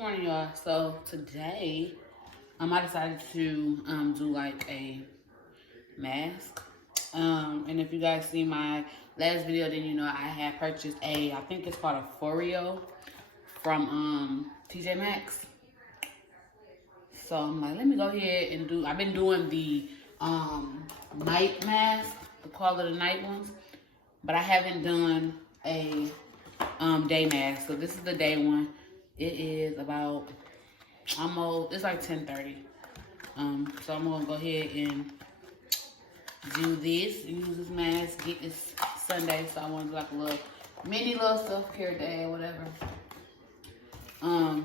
Morning, y'all. So today, I decided to do like a mask. And if you guys see my last video, then you know I had purchased I think it's called a Foreo from TJMAXX. So I'm like, let me go ahead and do. I've been doing the night mask, the call of the night ones, but I haven't done a day mask. So this is the day one. It is about almost, it's like 10:30. So I'm gonna go ahead and do this, use this mask, get this Sunday. So I want to do like a little mini self-care day or whatever.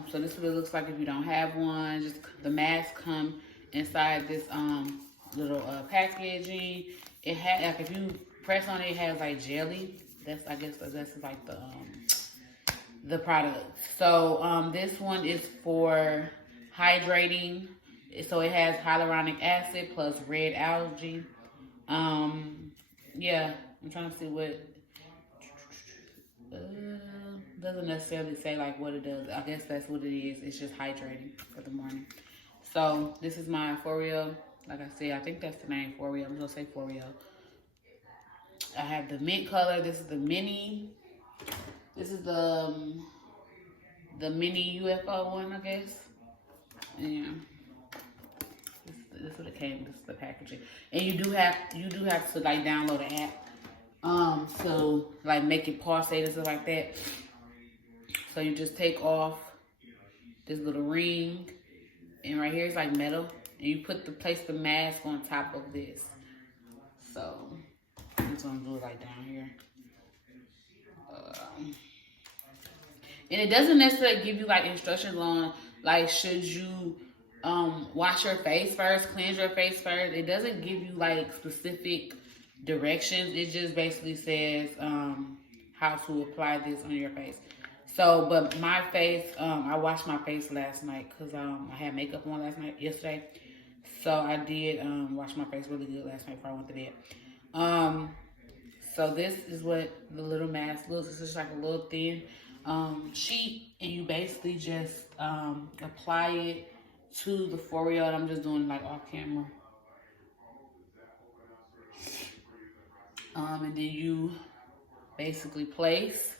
So this is what it looks like if you don't have one. Just the mask come inside this little packaging. It had like if you press on it, it has like jelly. That's that's like the product. So this one is for hydrating. So it has hyaluronic acid plus red algae. Yeah, I'm trying to see what. Doesn't necessarily say like what it does. I guess that's what it is. It's just hydrating for the morning. So this is my Foreo. Like I said, I think that's the name, Foreo. I'm gonna say Foreo. I have the mint color. This is the mini. This is the mini UFO one, I guess. Yeah. This is what it came. This is the packaging, and you do have to like download the app. So like make it pulsate and stuff like that. So you just take off this little ring, and right here is like metal, and you place the mask on top of this. So I'm just gonna do it like down here. And it doesn't necessarily give you like instructions on like should you wash your face first, cleanse your face first. It doesn't give you like specific directions. It just basically says how to apply this on your face. So, but my face, I washed my face last night because I had makeup on yesterday. So I did wash my face really good last night before I went to bed. So this is what the little mask looks. It's just like a little thin sheet, and you basically just apply it to the Foreo. I'm just doing like off camera. And then you basically place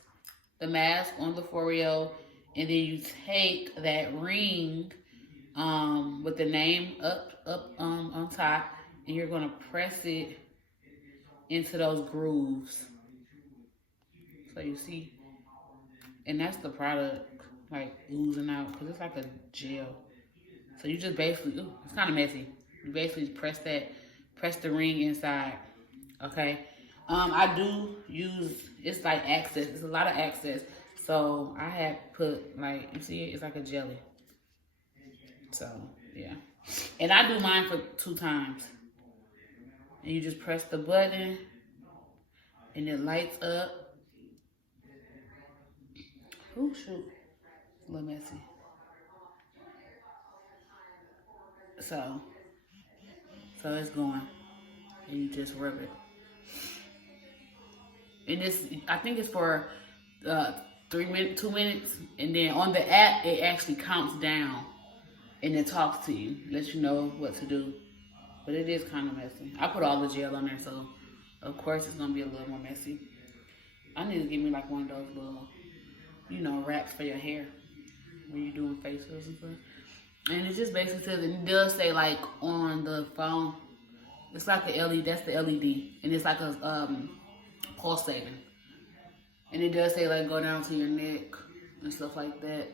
the mask on the Foreo, and then you take that ring with the name up on top, and you're gonna press it into those grooves. So you see, and that's the product like oozing out because it's like a gel. So you just basically, it's kind of messy. You basically press the ring inside. Okay. I do use, it's like access. It's a lot of access. So I had put like, you see it? It's like a jelly. So yeah. And I do mine for 2 times. And you just press the button and it lights up. Oh shoot. A little messy. So it's going. And you just rub it. And this, I think it's for 2 minutes, and then on the app it actually counts down, and it talks to you, lets you know what to do. But it is kind of messy. I put all the gel on there, so of course it's gonna be a little more messy. I need to get me like one of those little, wraps for your hair when you're doing facials and stuff. And it just basically says, and it does say like on the phone, it's like the LED. That's the LED, and it's like a pulsating. And it does say like go down to your neck and stuff like that.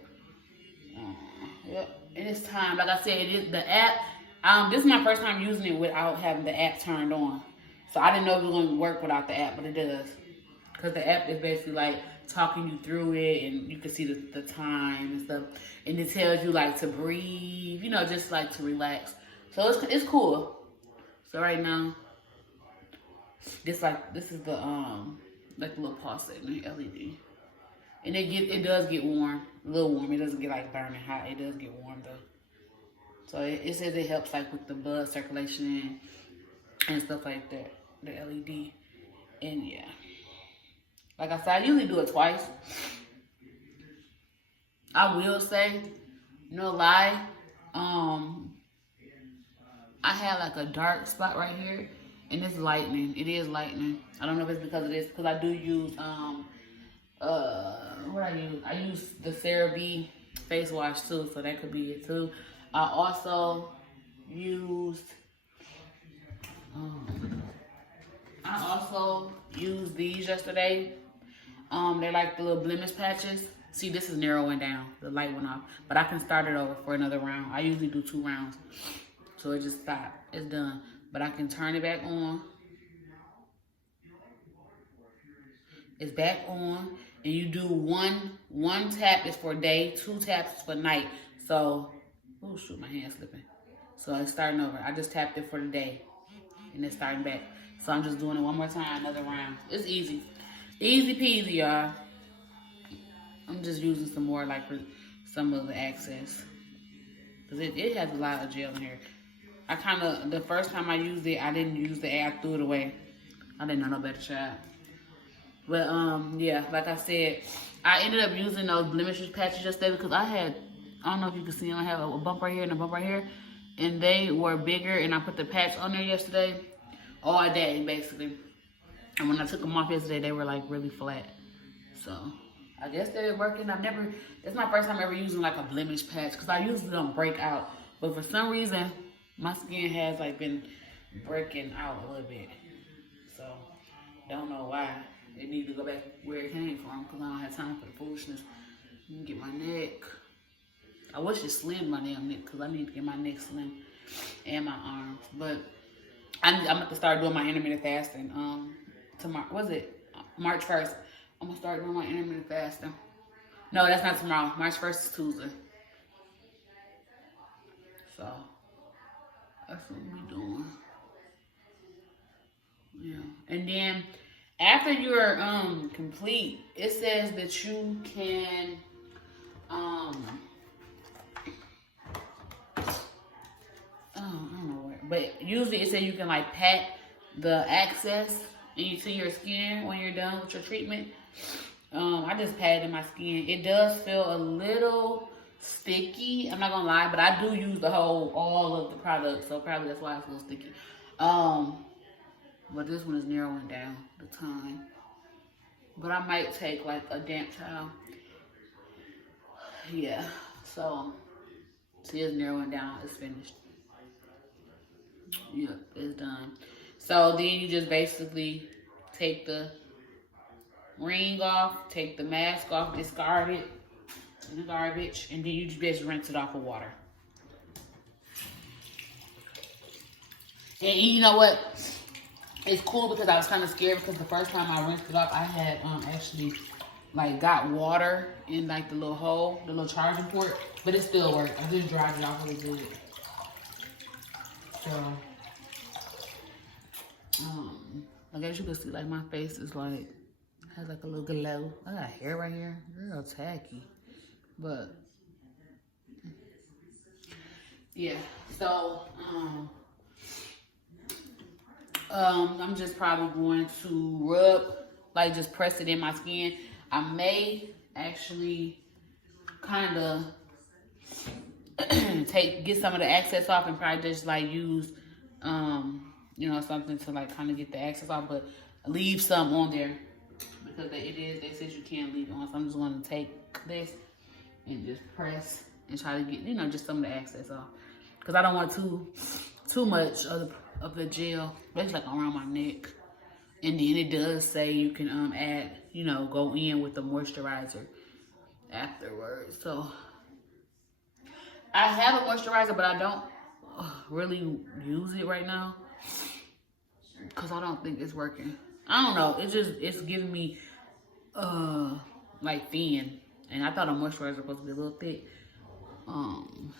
Yep. And it's time. Like I said, it is the app. This is my first time using it without having the app turned on. So I didn't know it was going to work without the app, but it does. Because the app is basically like talking you through it, and you can see the time and stuff. And it tells you like to breathe, just like to relax. So it's cool. So right now, this is the like the little pulsating LED, and it does get warm, a little warm. It doesn't get like burning hot. It does get warm though. So it says it helps like with the blood circulation and stuff like that. The LED, and yeah, like I said, I usually do it twice. I will say No lie, I had like a dark spot right here, and it's lightening. It is lightening. I don't know if it's because of this, because I do use what I use? I use the CeraVe face wash too, so that could be it too. I also used these yesterday. They're like the little blemish patches. See, this is narrowing down. The light went off, but I can start it over for another round. I usually do 2 rounds, so it just stopped. It's done, but I can turn it back on. It's back on, and you do one tap is for day, 2 taps is for night. So, oh shoot, my hand's slipping. So it's starting over. I just tapped it for the day, and it's starting back. So I'm just doing it one more time, another round. It's easy, easy peasy, y'all. I'm just using some more like for some of the access, cause it has a lot of gel in here. I kind of, the first time I used it, I didn't use the air. I threw it away. I didn't know no better shot. But yeah, like I said, I ended up using those blemishes patches yesterday because I don't know if you can see them, I have a bump right here and a bump right here, and they were bigger, and I put the patch on there yesterday, all day basically. And when I took them off yesterday, they were like really flat. So I guess they're working. It's my first time ever using like a blemish patch, because I usually don't break out, but for some reason my skin has like been breaking out a little bit. So don't know why. It needs to go back where it came from, because I don't have time for the foolishness. Let me get my neck. I wish it slimmed my damn neck, because I need to get my neck slim and my arms. But I'm going to start doing my intermittent fasting. Tomorrow, March 1st. I'm going to start doing my intermittent fasting. No, that's not tomorrow. March 1st is Tuesday. So that's what we're doing. Yeah. And then after you're complete, it says that you can I don't know where, but usually it says you can like pat the access into your skin when you're done with your treatment. I just patted my skin. It does feel a little sticky, I'm not gonna lie, but I do use all of the products, so probably that's why it's a little sticky. But this one is narrowing down the time. But I might take like a damp towel. Yeah, so see, it's narrowing down. It's finished. Yeah, it's done. So then you just basically take the ring off, take the mask off, discard it in the garbage, and then you just rinse it off with water. And you know what? It's cool because I was kind of scared, because the first time I rinsed it off, I had actually like got water in like the little hole, the little charging port, but it still worked. I just dried it off really good. So, I guess you can see like my face is like, has like a little glow. I got hair right here, real tacky, but yeah. So, I'm just probably going to rub, like just press it in my skin. I may actually kind of get some of the excess off and probably just like use, something to like kind of get the excess off, but leave some on there, because they said you can't leave it on. So I'm just going to take this and just press and try to get, just some of the excess off, because I don't want too much of the gel, especially like around my neck. And then it does say you can add, go in with the moisturizer afterwards. So I have a moisturizer, but I don't really use it right now, because I don't think it's working. I don't know. It's giving me like thin, and I thought a moisturizer was supposed to be a little thick.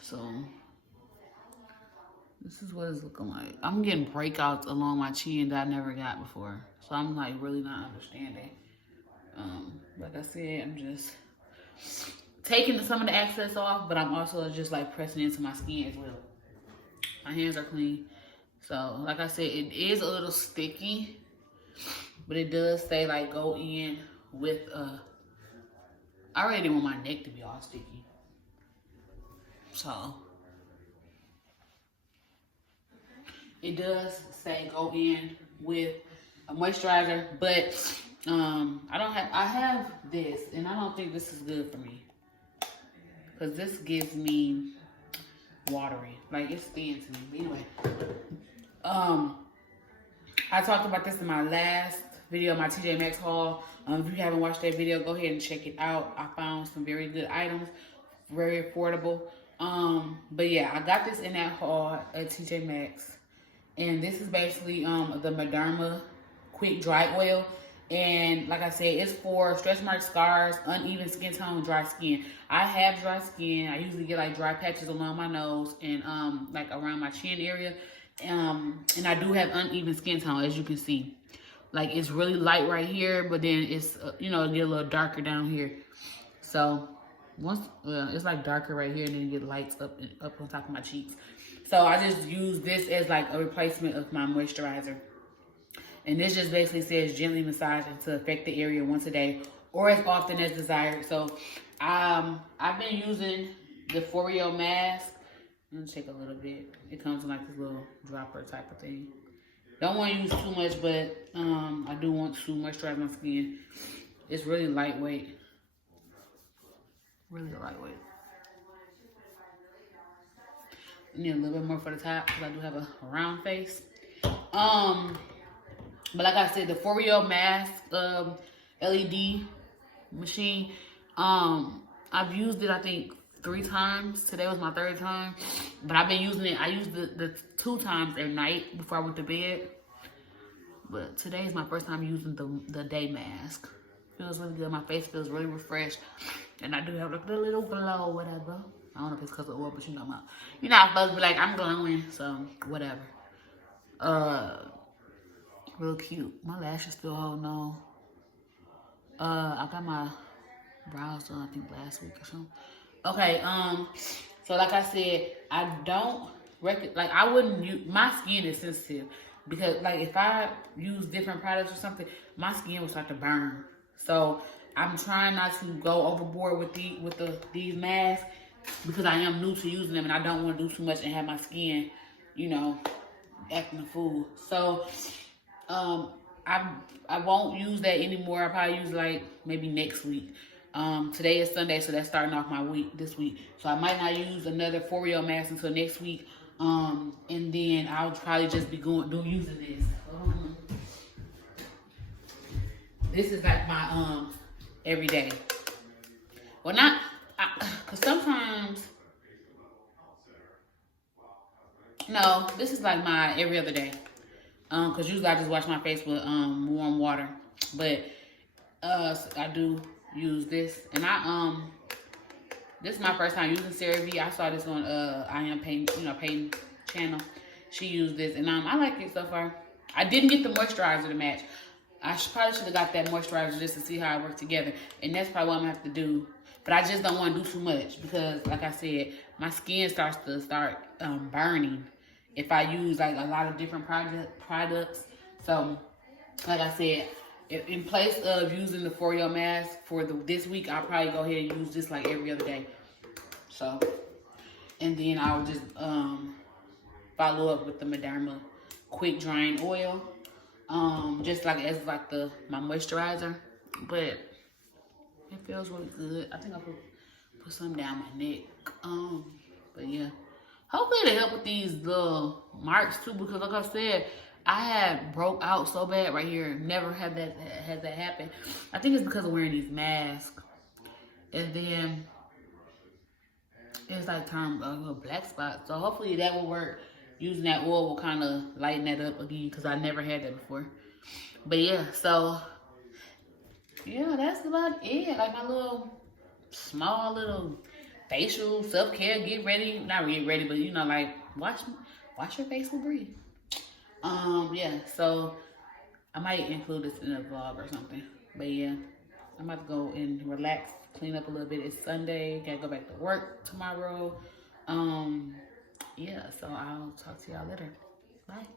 So this is what it's looking like. I'm getting breakouts along my chin that I never got before. So I'm like really not understanding. Like I said, I'm just taking some of the excess off, but I'm also just like pressing into my skin as well. My hands are clean. So like I said, it is a little sticky, but it does say like go in with I already didn't want my neck to be all sticky. So it does say go in with a moisturizer, but I have this, and I don't think this is good for me because this gives me watery, like it's thin to me. But anyway, I talked about this in my last video, my TJMAXX haul. If you haven't watched that video, go ahead and check it out. I found some very good items, very affordable. But yeah, I got this in that haul at TJMAXX. And this is basically the Mederma Quick Dry Oil. And like I said, it's for stretch marks, scars, uneven skin tone, dry skin. I have dry skin. I usually get like dry patches along my nose and like around my chin area. And I do have uneven skin tone, as you can see. Like it's really light right here, but then it's you know, it get a little darker down here. So it's like darker right here, and then it get lights up on top of my cheeks. So I just use this as like a replacement of my moisturizer. And this just basically says gently massage to affect the area once a day or as often as desired. So I've been using the Foreo mask. I'm gonna take a little bit. It comes in like this little dropper type of thing. Don't want to use too much, but I do want to moisturize my skin. It's really lightweight. Really lightweight. I need a little bit more for the top because I do have a round face. But like I said, the Foreo mask LED machine, I've used it I think 3 times. Today was my 3rd time. But I've been using it. I used the 2 times at night before I went to bed. But today is my first time using the day mask. Feels really good. My face feels really refreshed. And I do have like a little glow or whatever. I don't know if it's because of oil, but you know, you're not supposed to be like, I'm glowing, so whatever. Real cute. My lashes still holding on. I got my brows done, I think last week or something. Okay, so like I said, I don't I wouldn't use, my skin is sensitive because like if I use different products or something, my skin will start to burn. So I'm trying not to go overboard with these masks because I am new to using them and I don't want to do too much and have my skin, you know, acting a fool. So I won't use that anymore. I'll probably use like maybe next week. Today is Sunday, so that's starting off my week this week. So I might not use another Foreo mask until next week. And then I'll probably just be using this. This is like my everyday. Well, not cause sometimes. No, this is like my every other day. Cause usually I just wash my face with warm water, but I do use this, and this is my first time using CeraVe. I saw this on I Am Payton channel. She used this, and I like it so far. I didn't get the moisturizer to match. I probably should have got that moisturizer just to see how it worked together, and that's probably what I'm gonna have to do. But I just don't want to do too much because, like I said, my skin starts to burning if I use like a lot of different products. So, like I said, in place of using the Foreo mask for this week, I'll probably go ahead and use this like every other day. So, and then I'll just follow up with the Mederma Quick Drying Oil, just like as like my moisturizer. But it feels really good. I think I'll put some down my neck. But yeah, hopefully it'll help with these little marks too, because like I said, I had broke out so bad right here. Never had that happen. I think it's because of wearing these masks. And then it's like turned a little black spot. So hopefully that will work. Using that oil will kind of lighten that up again because I never had that before. But yeah, so yeah, that's about it. Like my small little facial self-care, get ready. Not get ready, but you know, like wash your face with breathe. Yeah, so I might include this in a vlog or something. But yeah, I'm about to go and relax, clean up a little bit. It's Sunday, gotta go back to work tomorrow. Yeah, so I'll talk to y'all later. Bye.